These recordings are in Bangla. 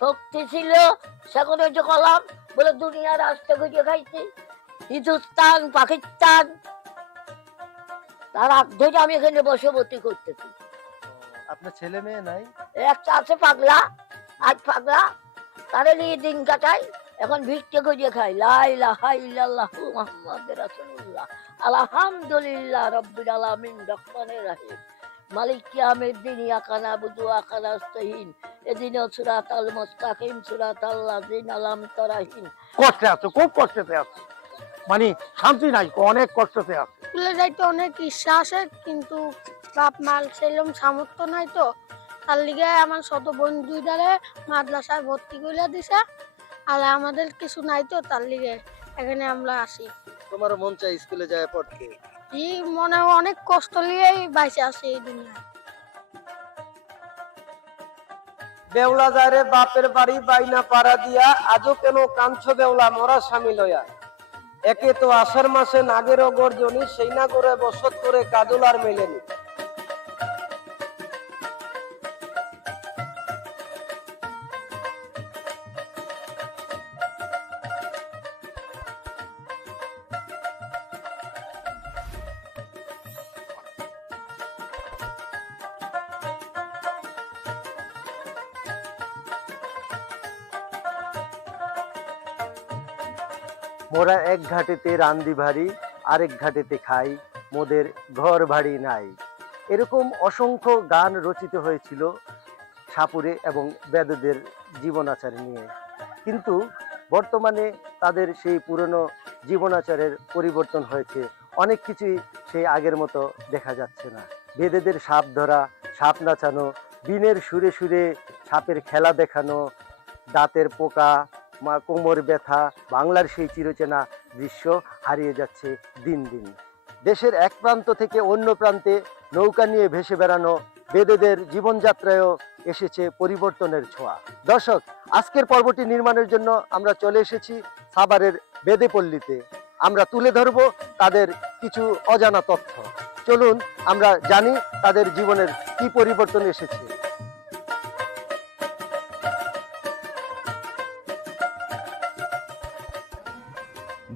শক্তি ছিল সেখানে যে কলাম বলে দুনিয়ার রাস্তা খুঁজে খাইছি। হিন্দুস্তান পাকিস্তান তার ধরে আমি এখানে করতেছি। আপনার ছেলে মেয়ে নাই? একটা আছে পাগলা আজ পাগলা তারে নিয়ে দিন কাটাই এখন ভিক্ষে খুঁজে খাই। লাই লাহাই ইল্লাল্লাহ মুহাম্মদ রাসূলুল্লাহ। আলহামদুলিল্লাহ রাব্বিল আলামিন রহমানির রহিম। মালিক কিয়ামের দিন ইয়াকানা বুদু আকানা এদিন সুরাত আল মুস্তাকিম সুরাত আল্লাযিন আলাম তারাহিন কষ্টে আছে খুব কষ্টতে আছে। মানে শান্তি নাই অনেক কষ্টতে আছে। স্কুলে যাইতে অনেক ইচ্ছা আছে কিন্তু বাপ মাল সেরকম সামর্থ্য নাই তো। তার লিগে আমার শত বন্ধু দুইটারে মাদ্রাসায় ভর্তি করে দিছে আর আমাদের কিছু নাই তো তার লিগে। এখানে আমরা আসি। তোমার মন চাই স্কুলে যায় পড়তে এই মনে হয় অনেক কষ্ট নিয়েই বাইসে আসি এই দুনিয়ায়। বেউলা যায় রে, বাপের বাড়ি বাইনা পাড়া দিয়া, আজও কেন কাঞ্চ বেউলা, মরা স্বামী লয়া? একে তো আষাঢ় মাসে নাগের গর্জনী, সেই না করে বসত করে কাজল আর মেলেনি। ঘাটেতে রান্দি ভারী, আরেক ঘাটেতে খাই, মোদের ঘর ভারী নাই। এরকম অসংখ্য গান রচিত হয়েছিল সাপুরে এবং বেদদের জীবনাচার নিয়ে। কিন্তু বর্তমানে তাদের সেই পুরনো জীবনাচারের পরিবর্তন হয়েছে। অনেক কিছুই সেই আগের মতো দেখা যাচ্ছে না। বেদেদের সাপ ধরা, সাপ নাচানো বিনের সুরে সুরে সাপের খেলা দেখানো, দাঁতের পোকা, মা কোমর ব্যথা, বাংলার সেই চিরচেনা দৃশ্য হারিয়ে যাচ্ছে দিন দিন। দেশের এক প্রান্ত থেকে অন্য প্রান্তে নৌকা নিয়ে ভেসে বেড়ানো বেদেদের জীবনযাত্রায়ও এসেছে পরিবর্তনের ছোঁয়া। দর্শক, আজকের পর্বটি নির্মাণের জন্য আমরা চলে এসেছি সাভারের বেদেপল্লীতে। আমরা তুলে ধরব তাদের কিছু অজানা তথ্য। চলুন, আমরা জানি তাদের জীবনের কি পরিবর্তন এসেছে।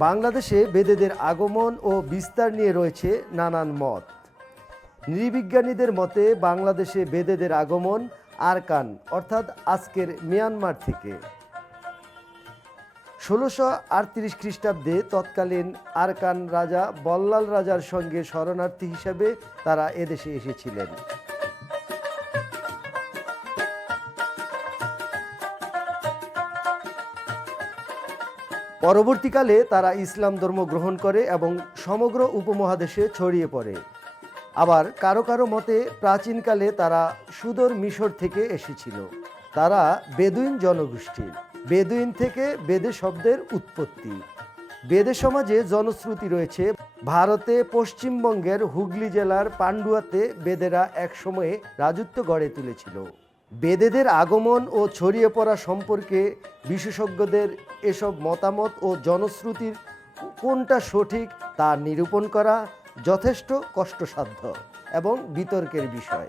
বাংলাদেশে বেদেদের আগমন ও বিস্তার নিয়ে রয়েছে নানান মত। নৃবিজ্ঞানীদের মতে, বাংলাদেশে বেদেদের আগমন আরকান, অর্থাৎ আজকের মিয়ানমার থেকে। ষোলোশো আটত্রিশ খ্রিস্টাব্দে তৎকালীন আরকান রাজা বল্লাল রাজার সঙ্গে শরণার্থী হিসাবে তারা এদেশে এসেছিলেন। পরবর্তীকালে তারা ইসলাম ধর্ম গ্রহণ করে এবং সমগ্র উপমহাদেশে ছড়িয়ে পড়ে। আবার কারও কারও মতে প্রাচীনকালে তারা সুদূর মিশর থেকে এসেছিল। তারা বেদুইন জনগোষ্ঠীর বেদুইন থেকে বেদে শব্দের উৎপত্তি। বেদে সমাজে জনশ্রুতি রয়েছে। ভারতে পশ্চিমবঙ্গের হুগলি জেলার পান্ডুয়াতে বেদেরা একসময়ে রাজত্ব গড়ে তুলেছিল। বেদেদের আগমন ও ছড়িয়ে পড়া সম্পর্কে বিশেষজ্ঞদের এসব মতামত ও জনশ্রুতির কোনটা সঠিক তা নিরূপণ করা যথেষ্ট কষ্টসাধ্য এবং বিতর্কের বিষয়।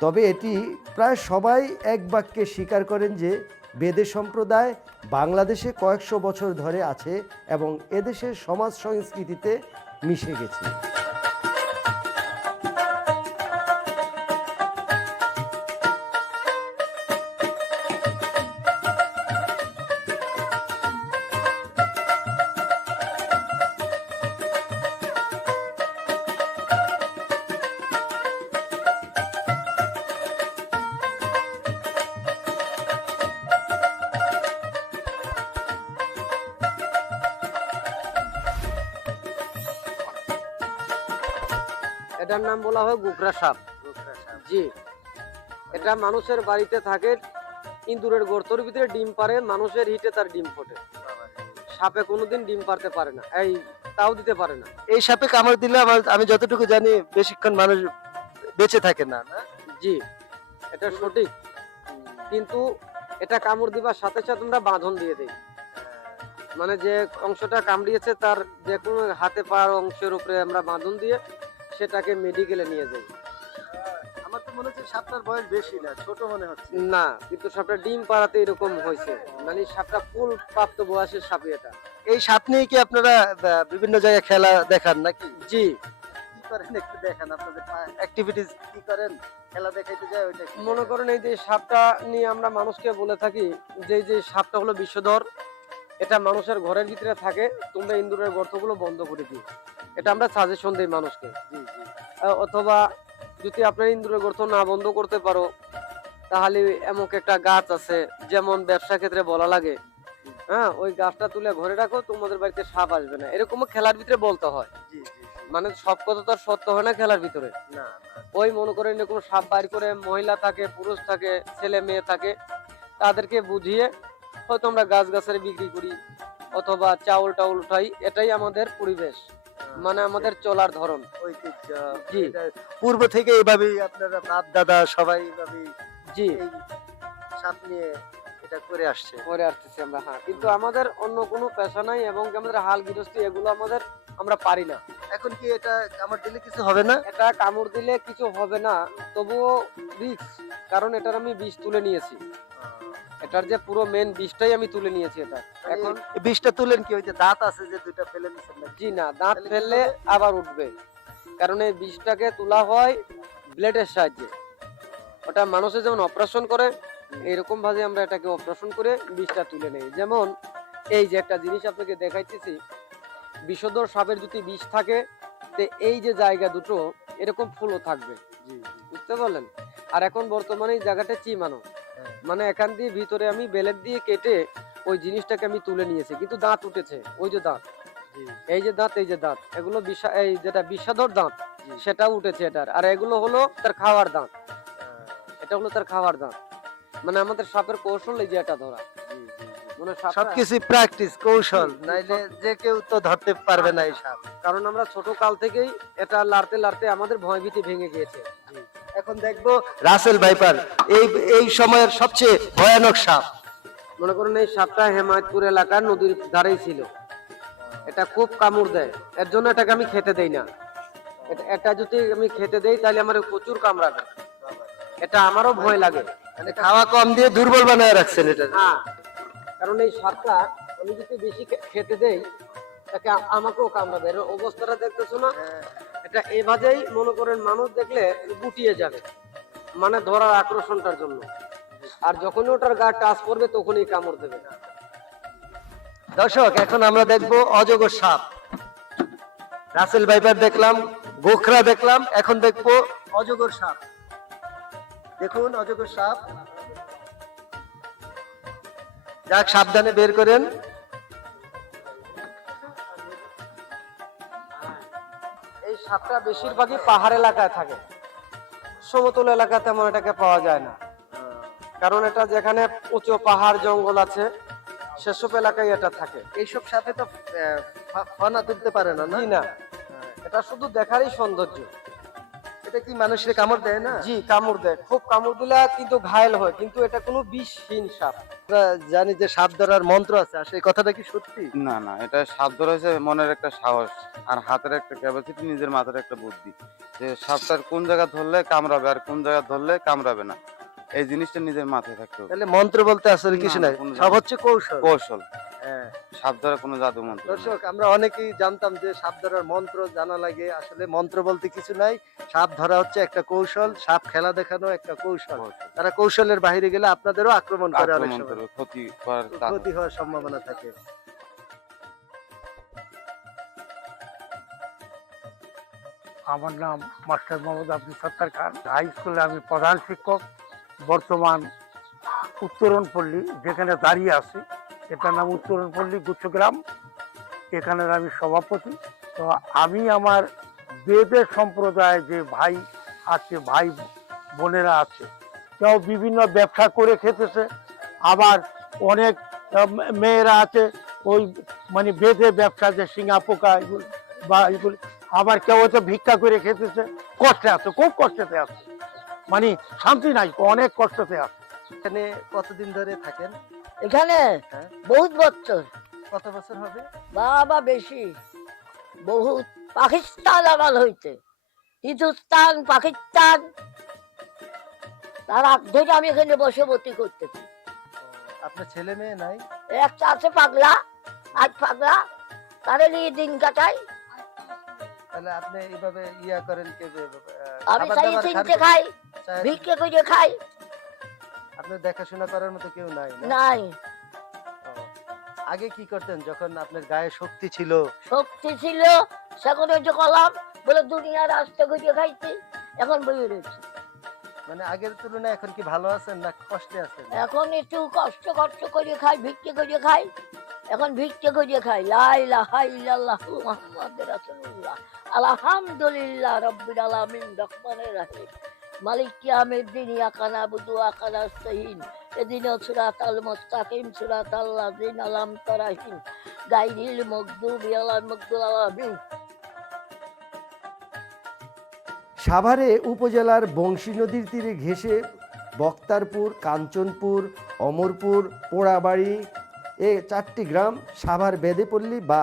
তবে এটি প্রায় সবাই এক বাক্যে স্বীকার করেন যে বেদে সম্প্রদায় বাংলাদেশে কয়েকশো বছর ধরে আছে এবং এদেশের সমাজ সংস্কৃতিতে মিশে গেছে। এটার নাম বলা হয় গুকরা সাপ। জি। এটা মানুষের বাড়িতে থাকে ইঁদুরের গর্তর ভিতরে ডিম পারে মানুষের হিটে তার ডিম ফোটে। সাপে কোনোদিন ডিম পারতে পারে না এই তাও দিতে পারে না। এই সাপে কামড় দিলে আমার আমি যতটুকু জানি বেশিক্ষণ মানুষ বেঁচে থাকে না? জি এটা সঠিক। কিন্তু এটা কামড় দিবার সাথে সাথে আমরা বাঁধন দিয়ে দিই। মানে যে অংশটা কামড়িয়েছে তার যে কোনো হাতে পার অংশের উপরে আমরা বাঁধন দিয়ে সেটাকে মেডিকেলে নিয়ে যাই। আমার তো মনে হচ্ছে সাপটার বয়স বেশি না ছোট মনে হচ্ছে। না কিন্তু সাপটা ডিম পাড়াতে এরকম হয়েছে। মানে সাপটা ফুল প্রাপ্ত বয়সের সাপে এটা। এই সাপ নিয়ে কি আপনারা বিভিন্ন জায়গায় খেলা দেখান নাকি? জি। করেন একটু দেখান আপনাদের অ্যাক্টিভিটিস কি করেন? খেলা দেখাইতে যায় ওইটা মনে করেন এই যে সাপটা নিয়ে আমরা মানুষকে বলে থাকি যে যে সাপটা হলো বিষধর এটা মানুষের ঘরের ভিতরে থাকে তোমরা ইন্দুরের গর্তগুলো বন্ধ করে দিও। এটা আমরা সাজেশন দিই মানুষকে। অথবা যদি আপনার ইন্দুরের গর্ত না বন্ধ করতে পারো তাহলে এমন একটা গাছ আছে যেমন ব্যবসা ক্ষেত্রে বলা লাগে। হ্যাঁ ওই গাছটা তুলে ঘরে রাখো তোমাদের বাড়িতে সাপ আসবে না। এরকম খেলার ভিতরে বলতে হয়। মানে সব কথা তো আর সত্য হয় না খেলার ভিতরে। না ওই মনে করেন এরকম সাপ বাইর করে মহিলা থাকে পুরুষ থাকে ছেলে মেয়ে থাকে তাদেরকে বুঝিয়ে হয়তো আমরা গাছ গাছের বিক্রি করি অথবা চাউল টাউল উঠাই এটাই আমাদের পরিবেশ। মানে আমাদের চলার ধরন। ঐতিহ্য। জি। পূর্ব থেকে এইভাবেই আপনারা বাপ দাদা সবাই এইভাবেই জি। সাপ নিয়ে এটা করে আসছে। করে আসতেছি আমরা হ্যাঁ। কিন্তু আমাদের অন্য কোনো পেশা নাই এবং আমাদের হাল গৃহস্থী এগুলো আমাদের আমরা পারি না। এখন কি এটা আমার দিলে কিছু হবে না? এটা কামড় দিলে কিছু হবে না তবুও কারণ এটার আমি বিষ তুলে নিয়েছি। এটার যে পুরো মেন বিষটাই আমি তুলে নিয়েছি এটা। এখন বিষটা তুলেন কি? ওই যে দাঁত আছে যে দুইটা ফেলে জি না দাঁত ফেললে আবার উঠবে। কারণ এই বিষটাকে তোলা হয় ব্লেডের সাহায্যে। ওটা মানুষে যেমন অপারেশন করে এরকম ভাবে আমরা এটাকে অপারেশন করে বিষটা তুলে নেই। যেমন এই যে একটা জিনিস আপনাকে দেখাইতেছি বিষধর সাপের যদি বিষ থাকে তে এই যে জায়গা দুটো এরকম ফুলও থাকবে। বুঝতে পারলেন? আর এখন বর্তমানে এই জায়গাটা চিমানো। মানে এখান দিয়ে ভিতরে আমি বেলেট দিয়ে কেটে ওই জিনিসটাকে আমি তুলে নিয়েছি। কিন্তু দাঁত উঠেছে ওই যে দাঁত। এই যে দাঁত এই যে দাঁত। এগুলো বিষা এই যেটা বিষাদর দাঁত। সেটা উঠেছে এটার। আর এগুলো হলো তার খাওয়ার দাঁত। এটা হলো তার খাওয়ার দাঁত। মানে আমাদের সাপের কৌশল এই যে এটা ধরা। মানে সবকিছু প্র্যাকটিস কৌশল। নাইলে যে কেউ তো ধরতে পারবে না এই সাপ। কারণ আমরা ছোট কাল থেকেই এটা লাড়তে লাড়তে আমাদের ভয়ভীতি ভেঙে গিয়েছে। এখন দেখব রাসেল ভাইপার। এই এই সময়ের সবচেয়ে ভয়ানক সাপ। মনে করুন এই সাপটা হেমায়তপুর এলাকার নদীর ধারেই ছিল। এটা খুব কামড় দেয়। এর জন্য এটাকে আমি খেতে দেই না। এটা- যদি আমি খেতে দেই তাহলে আমার প্রচুর কামড়াবে। এটা আমারও ভয় লাগে। মানে খাওয়া কম দিয়ে দুর্বল বানায় রাখছেন এটা। হ্যাঁ। কারণ এই সাপটা আমি যদি বেশি খেতে দেই তাকে আমাকেও কামড়াবে। এর অবস্থাটা দেখতেছো না? এটা এভাবেই মনে করেন মানুষ দেখলে গুটিয়ে যাবে। মানে ধরার আকর্ষণটার জন্য। আর যখনই ওটার গা টাচ করবে তখনই কামড় দেবে। দর্শক, এখন আমরা দেখব অজগর সাপ। রাসেল ভাইপার দেখলাম, গোখরা দেখলাম, এখন দেখব অজগর সাপ। দেখুন, অজগর সাপ। যাক, সাবধানে বের করেন। এই সাপটা বেশিরভাগই পাহাড় এলাকায় থাকে। সমতল এলাকায় তেমন এটাকে পাওয়া যায় না। কারণ এটা যেখানে উঁচু পাহাড় জঙ্গল আছে সেসব এলাকায় এটা থাকে। এইসব সাপে তো আহ, ফা- তুলতে পারে না না। এটা শুধু দেখারই সৌন্দর্য। এটা কি মানুষের কামড় দেয় না? জি কামড় দেয়। খুব কামড় দিলে কিন্তু ঘায়েল হয় কিন্তু এটা কোনো বিষহীন সাপ। আমরা জানি যে সাপ ধরার মন্ত্র আছে আর সেই কথাটা কি সত্যি? না না এটা সাপ ধরা হয়েছে মনের একটা সাহস আর হাতের একটা ক্যাপাসিটি নিজের মাথার একটা বুদ্ধি। যে সাপটার কোন জায়গা ধরলে কামড়াবে আর কোন জায়গা ধরলে কামড়াবে না। এই জিনিসটা নিজের মাথায় থাকতে হবে। তাহলে মন্ত্র বলতে আসলে কিছু নাই সব হচ্ছে কৌশল। কৌশল। সাপ ধরা কোনো জাদু মন্ত্র দর্শক আমরা অনেকেই জানতাম যে সাপ ধরার মন্ত্র জানা লাগে। আসলে মন্ত্র বলতে কিছু নাই। সাপ ধরা হচ্ছে একটা কৌশল সাপ খেলা দেখানো একটা কৌশল। তারা কৌশলের বাইরে গেলে আপনাদেরও আক্রমণ করে অনেক সময়। ক্ষতি ক্ষতি হওয়ার সম্ভাবনা থাকে। আমার নাম মাস্টার মোহাম্মদ আব্দুল সত্তার খান। হাই স্কুলে আমি প্রধান শিক্ষক। বর্তমান উত্তরণ উত্তরণপল্লী যেখানে দাঁড়িয়ে আছি। এটার নাম উত্তরণপল্লী গুচ্ছগ্রাম। এখানের আমি সভাপতি। তো আমি আমার বেদের সম্প্রদায় যে ভাই আছে, ভাই বোনেরা আছে কেউ বিভিন্ন ব্যবসা করে খেতেছে। আবার অনেক মেয়েরা আছে, ওই মানে বেদে ব্যবসা যে শিঙা পোকা এগুলো বা এগুলো, আবার কেউ হয়তো ভিক্ষা করে খেতেছে। কষ্টে আছে, খুব কষ্টতে আছে। মানে শান্তি নাই, অনেক কষ্টতে আছে। এখানে কতদিন ধরে থাকেন? এখানে। বহুত বছর। কত বছর হবে? বাবা বেশি। বহুত পাকিস্তান আমার হইতে হিন্দুস্তান পাকিস্তান তার ধরে আমি এখানে বসবর্তী করতেছি। আপনার ছেলে মেয়ে নাই? একটা আছে পাগলা আজ পাগলা তারে নিয়ে দিন কাটাই। তাহলে আপনি এইভাবে ইয়া করেন কে আমি চাই চিনতে খাই ভিক্ষে করে খাই। আপনার দেখাশোনা করার মতো কেউ নাই না? নাই। আগে কি করতেন যখন আপনার গায়ে শক্তি ছিল? শক্তি ছিল সেখানে যে কলাম বলে দুনিয়ার আস্তে ঘুরিয়ে খাইছি এখন বই রয়েছে। মানে আগের তুলনায় এখন কি ভালো আছেন না কষ্টে আছেন? এখন একটু কষ্ট কষ্ট করে খাই ভিক্ষে করে খাই এখন ভিক্ষে করে খাই। লাই লাহাই ইল্লাল্লাহ মুহাম্মদ রাসূলুল্লাহ। আলহামদুলিল্লাহ রাব্বিল আলামিন রহমানির রহিম। মালিক কিয়ামের দিন ইয়াকানা বুদু আকানা সহিন। এদিন সুরাতাল মুস্তাকিম, সুরাতাল লাযিন আলাম তারাহিম গাইরিল মাগদুবি আলাল মাগদুব আলামিন। সাভারে উপজেলার বংশী নদীর তীরে ঘেঁষে বক্তারপুর, কাঞ্চনপুর, অমরপুর, পোড়াবাড়ি, এ চারটি গ্রাম সাভার বেদেপল্লী বা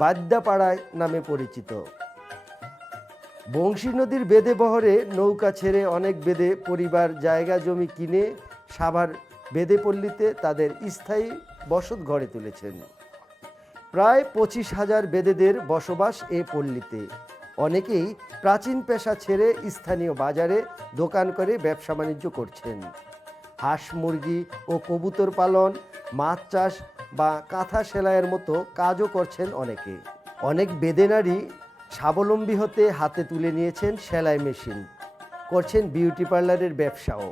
বাদ্যাপাড়ায় নামে পরিচিত। বংশী নদীর বেদে বহরে নৌকা ছেড়ে অনেক বেদে পরিবার জায়গা জমি কিনে সাভার বেদেপল্লীতে তাদের স্থায়ী বসত গড়ে তুলেছেন। প্রায় পঁচিশ হাজার বেদেদের বসবাস এ পল্লীতে। অনেকেই প্রাচীন পেশা ছেড়ে স্থানীয় বাজারে দোকান করে ব্যবসা বাণিজ্য করছেন। হাঁস মুরগি ও কবুতর পালন, মাছ চাষ বা কাঁথা সেলাইয়ের মতো কাজও করছেন অনেকে। অনেক বেদেনারী স্বাবলম্বী হতে হাতে তুলে নিয়েছেন সেলাই মেশিন। করছেন বিউটি পার্লারের ব্যবসাও।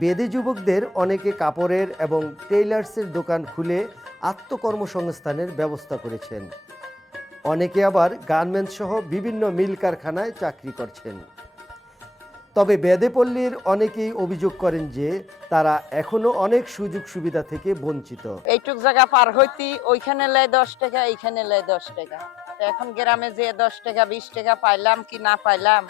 বেদে যুবকদের অনেকে কাপড়ের এবং টেইলার্সের দোকান খুলে আত্মকর্মসংস্থানের ব্যবস্থা করেছেন। অনেকে আবার গার্মেন্টস সহ বিভিন্ন মিল কারখানায় চাকরি করছেন। তবে বেদেপল্লীর অনেকেই অভিযোগ করেন যে তারা এখনও অনেক সুযোগ সুবিধা থেকে বঞ্চিত। এইটুক জায়গা পার হইতি, ওইখানে লেয় দশ টাকা, এইখানে লেয় দশ টাকা। এখন গ্রামে যে দশ টাকা বিশ টাকা পাইলাম কি না পাইলাম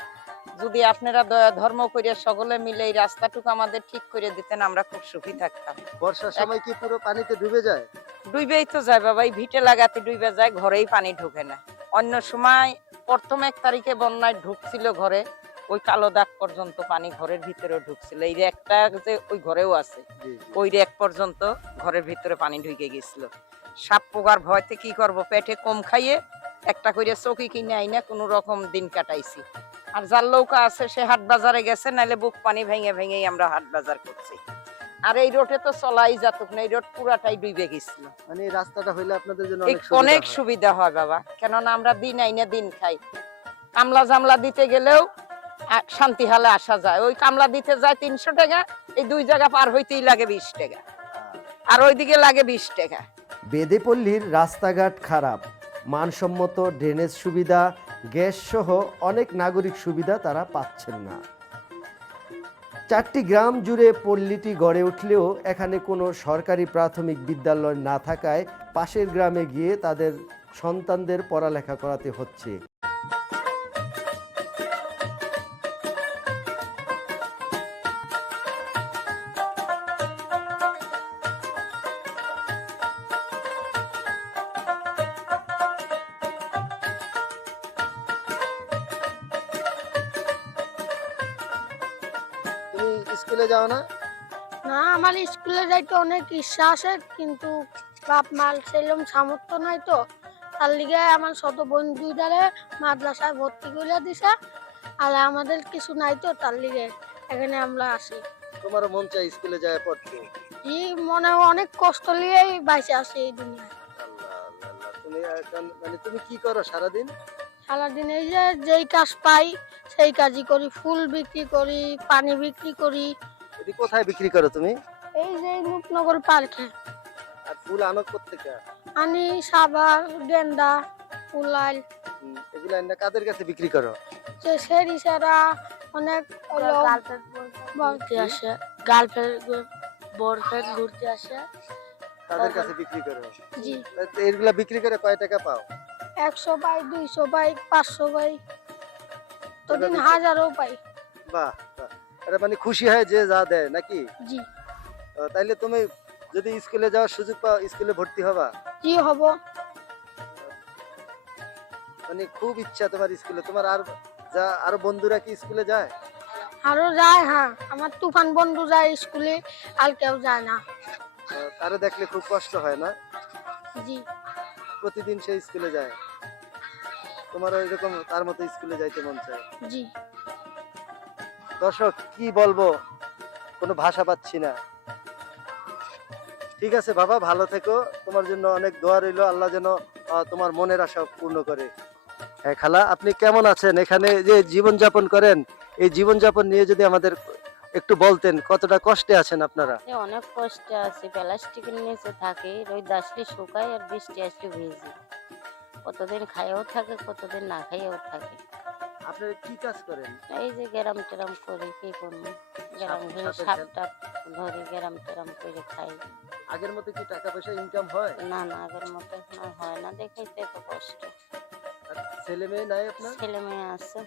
যদি আপনারা দয়া ধর্ম করে সকলে মিলে এই রাস্তাটুকু আমাদের ঠিক করে দিতেন আমরা খুব সুখী থাকতাম। বর্ষার সময় কি পুরো পানিতে ডুবে যায়? ডুইবেই তো যায় বাবা এই ভিটে লাগাতে ডুইবে যায় ঘরেই পানি ঢোকে না। অন্য সময় প্রথম এক তারিখে বন্যায় ঢুকছিল ঘরে ওই কালো দাগ পর্যন্ত পানি ঘরের ভিতরে ঢুকছিল। এই একটা যে ওই ঘরেও আছে ওই রেক পর্যন্ত ঘরের ভিতরে পানি ঢুকে গেছিল। সাপ পোকার ভয়তে কি করব পেটে কম খাইয়ে একটা করে চকি কিনে আইনা কোনো রকম দিন কাটাইছি। আর যার লৌকা আছে সে হাট বাজারে গেছে নাহলে বুক পানি ভেঙে ভেঙেই আমরা হাট বাজার করছি। আর এই রোডে তো চলাই যাতুক না এই রোড পুরাটাই ডুবে গেছিল। মানে রাস্তাটা হইলে আপনাদের জন্য অনেক সুবিধা হয়। বাবা। কেননা আমরা দিন আইনা দিন খাই। কামলা জামলা দিতে গেলেও শান্তি হালে আসা যায়। ওই কামলা দিতে যায় তিনশো টাকা এই দুই জায়গা পার হইতেই লাগে বিশ টাকা। আর ওইদিকে লাগে বিশ টাকা। বেদেপল্লীর রাস্তাঘাট খারাপ। মানসম্মত ড্রেনেজ সুবিধা, গ্যাস সহ অনেক নাগরিক সুবিধা তারা পাচ্ছেন না। চারটি গ্রাম জুড়ে পল্লীটি গড়ে উঠলেও এখানে কোনো সরকারি প্রাথমিক বিদ্যালয় না থাকায় পাশের গ্রামে গিয়ে তাদের সন্তানদের পড়ালেখা করাতে হচ্ছে। স্কুলে যাইতে অনেক ইচ্ছা আছে কিন্তু বাপ মাল সেরকম সামর্থ্য নাই তো। তার লিগে আমার ছোট বোন দুইটারে মাদ্রাসায় ভর্তি করে দিছে আর আমাদের কিছু নাই তো তার লিগে এখানে আমরা আসি। তোমার মন চাই স্কুলে যায় পড়তে ই মনে অনেক কষ্ট নিয়েই বাইসে আছি এই দুনিয়ায়। তুমি এখন মানে তুমি কি করো সারাদিন? সারাদিন এই যে যেই কাজ পাই সেই কাজই করি। ফুল বিক্রি করি পানি বিক্রি করি। কোথায় বিক্রি করো তুমি? এই যে মুখনগর পার্কে। আর ফুল আনো থেকে আনি সাবার গেন্দা ফুলাইল এগুলো এনে কাদের কাছে বিক্রি করো? যে সেরি সেরা অনেক বলতে আসে। গার্লফ্রেন্ড বরফের ঘুরতে আসে। তাদের কাছে বিক্রি করো? জি। এগুলা বিক্রি করে কয় টাকা পাও? একশো পাই দুইশো পাই পাঁচশো পাই। তো দিন হাজারও পাই। বাহ বাহ। এটা মানে খুশি হয় যে যা দেয় নাকি? জি। তাইলে তুমি যদি স্কুলে যাওয়ার সুযোগ পাও স্কুলে ভর্তি হবা? কি হব। মানে খুব ইচ্ছা তোমার স্কুলে। তোমার আর যা আরও বন্ধুরা কি স্কুলে যায়? আরও যায় হ্যাঁ। আমার তুফান বন্ধু যায় স্কুলে আর কেউ যায় না। তারা দেখলে খুব কষ্ট হয় না? জি। প্রতিদিন সে স্কুলে যায়। তোমারও এরকম তার মতো স্কুলে যাইতে মন চায়। জি। দর্শক কি বলব? কোনো ভাষা পাচ্ছি না। ঠিক আছে বাবা ভালো থেকো। তোমার জন্য অনেক দোয়া রইল। আল্লাহ যেন তোমার মনের আশা পূর্ণ করে। হ্যাঁ খালা আপনি কেমন আছেন? এখানে যে জীবন যাপন করেন এই জীবন যাপন নিয়ে যদি আমাদের একটু বলতেন কতটা কষ্টে আছেন আপনারা? অনেক কষ্টে আছে। প্লাস্টিকের নিচে থাকে রোদ আসলে শুকায় আর বৃষ্টি আসলে ভিজে। কতদিন খাইও থাকে কতদিন না খাইও থাকে। আপনারা কি কাজ করেন? এই যে গ্যারাম টেরাম করে কি করব? গ্যারাম ধরে সাপ টাপ ধরে গ্যারাম টেরাম করে খাই। আগের মতো কি টাকা পয়সা ইনকাম হয়? না না আগের মতো আর হয় না দেখেই তো এত কষ্ট। আর ছেলে মেয়ে নাই আপনার? ছেলে মেয়ে আছে।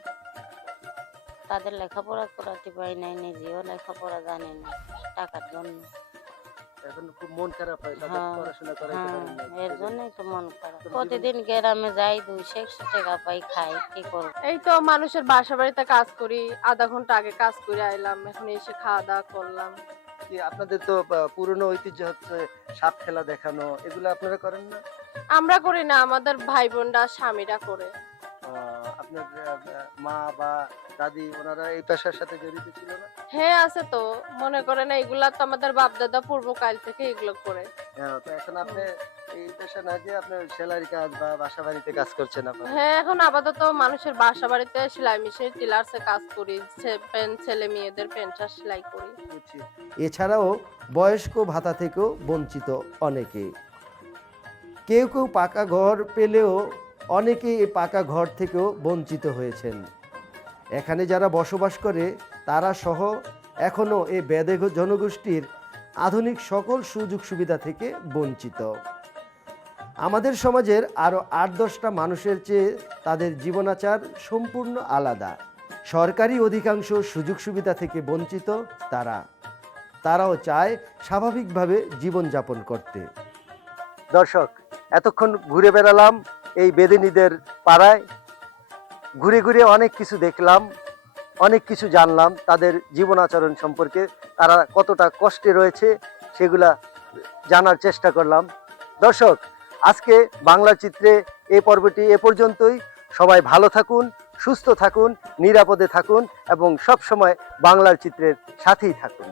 তাদের লেখাপড়া করাতে পারি নাই নিজেও লেখাপড়া জানি না টাকার জন্য। এখন খুব মন খারাপ হয় তাদের হ্যাঁ, পড়াশোনা করাইতে হ্যাঁ পারেন না এর জন্যই তো মন খারাপ। প্রতিদিন গ্রামে যাই দুইশো একশো টাকা পাই খাই কি করব? এই তো মানুষের বাসা বাড়িতে কাজ করি আধা ঘণ্টা আগে কাজ করে আইলাম এখন এসে খাওয়া দাওয়া করলাম। কি আপনাদের তো পুরনো ঐতিহ্য হচ্ছে সাপ খেলা দেখানো এগুলো আপনারা করেন না? আমরা করি না আমাদের ভাই বোনরা স্বামীরা করে। আপনার মা বা দাদি ওনারা এই পেশার সাথে জড়িত ছিল না? হ্যাঁ আছে তো। মনে করেন এগুলা তো আমাদের বাপ দাদা পূর্বকাল থেকে এগুলো করে। হ্যাঁ তো এখন আপনি এই পেশা না দিয়ে আপনার সেলারি কাজ বা বাসা বাড়িতে কাজ করছেন আপনার? হ্যাঁ এখন আপাতত মানুষের বাসা বাড়িতে সেলাই মেশিন টিলার্সে কাজ করি ছেলে মেয়েদের পেন্টার সেলাই করি। এছাড়াও বয়স্ক ভাতা থেকেও বঞ্চিত অনেকে। কেউ কেউ পাকা ঘর পেলেও অনেকে এই পাকা ঘর থেকেও বঞ্চিত হয়েছেন। এখানে যারা বসবাস করে তারা সহ এখনও এই বেদে জনগোষ্ঠীর আধুনিক সকল সুযোগ সুবিধা থেকে বঞ্চিত। আমাদের সমাজের আরও আট দশটা মানুষের চেয়ে তাদের জীবনাচার সম্পূর্ণ আলাদা। সরকারি অধিকাংশ সুযোগ সুবিধা থেকে বঞ্চিত তারা। তারাও চায় স্বাভাবিকভাবে জীবনযাপন করতে। দর্শক, এতক্ষণ ঘুরে বেড়ালাম এই বেদিনীদের পাড়ায়। ঘুরে ঘুরে অনেক কিছু দেখলাম, অনেক কিছু জানলাম, তাদের জীবন আচরণ সম্পর্কে, তারা কতটা কষ্টে রয়েছে সেগুলা জানার চেষ্টা করলাম। দর্শক আজকে বাংলা চিত্রে এ পর্বটি এ পর্যন্তই। সবাই ভালো থাকুন, সুস্থ থাকুন, নিরাপদে থাকুন এবং সবসময় বাংলার চিত্রের সাথেই থাকুন।